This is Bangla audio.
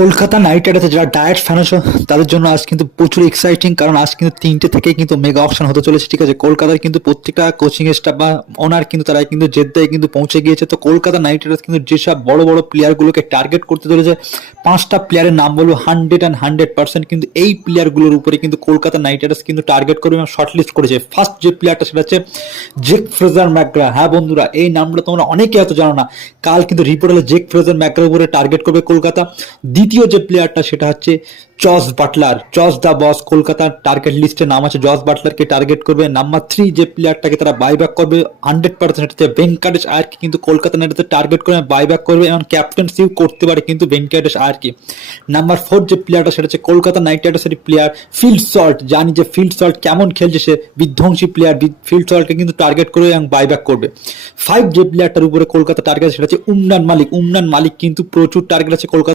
কলকাতা নাইট রাইডার্সে যারা ডায়েট ফ্যান আছে তাদের জন্য আজ কিন্তু প্রচুর এক্সাইটিং, কারণ আজ কিন্তু 3টে থেকে কিন্তু মেগা অকশন হতে চলেছে। ঠিক আছে, কলকাতার কিন্তু প্রত্যেকটা কোচিং স্টাফ বা ওনার কিন্তু তারা কিন্তু জেদ্দায় কিন্তু পৌঁছে গিয়েছে। তো কলকাতা নাইট রাইডার্স কিন্তু যেসব বড় বড় প্লেয়ারগুলোকে টার্গেট করতে চলেছে, 5টা প্লেয়ারের নাম বলবো 100% কিন্তু এই প্লেয়ারগুলোর উপরে কিন্তু কলকাতা নাইট রাইডার্স কিন্তু টার্গেট করবে এবং শর্টলিস্ট করেছে। ফার্স্ট যে প্লেয়ারটা সেটা হচ্ছে জেক ফ্রেজার ম্যাকগ্রা। হ্যাঁ বন্ধুরা, এই নামটা তোমরা অনেকে হয়তো জানো না। কাল কিন্তু রিপোর্ট হলো জেক ফ্রেজার ম্যাকগ্রার উপরে টার্গেট করবে কলকাতা। দ্বিতীয় যে প্লেয়ারটা সেটা হচ্ছে জস বাটলার, জস দা বস। কলকাতার টার্গেট লিস্টে নাম আছে, জস বাটলারকে টার্গেট করবে। নাম্বার 3 যে প্লেয়ারটাকে তারা বাইব্যাক করবে 100%, সেটা হচ্ছে ভেঙ্কাটেশ আয়ারকে কিন্তু কলকাতা নাইট রাইডার্স টার্গেট করে বাইব্যাক করবে এবং ক্যাপ্টেন্সিও করতে পারে কিন্তু ভেঙ্কাটেশ আয়ারকে। নাম্বার 4 যে প্লেয়ারটা সেটা হচ্ছে কলকাতা নাইট রাইডার্সের প্লেয়ার ফিল্ড সল্ট। জানি যে ফিল্ড সল্ট কেমন খেলছে, সে বিধ্বংসী প্লেয়ার। ফিল্ড সল্টকে কিন্তু টার্গেট করবে এবং বাইব্যাক করবে। 5 যে প্লেয়ারটার উপরে কলকাতা টার্গেট সেটা হচ্ছে উমরান মালিক। উমরান মালিক কিন্তু প্রচুর টার্গেট আছে কলকাতা।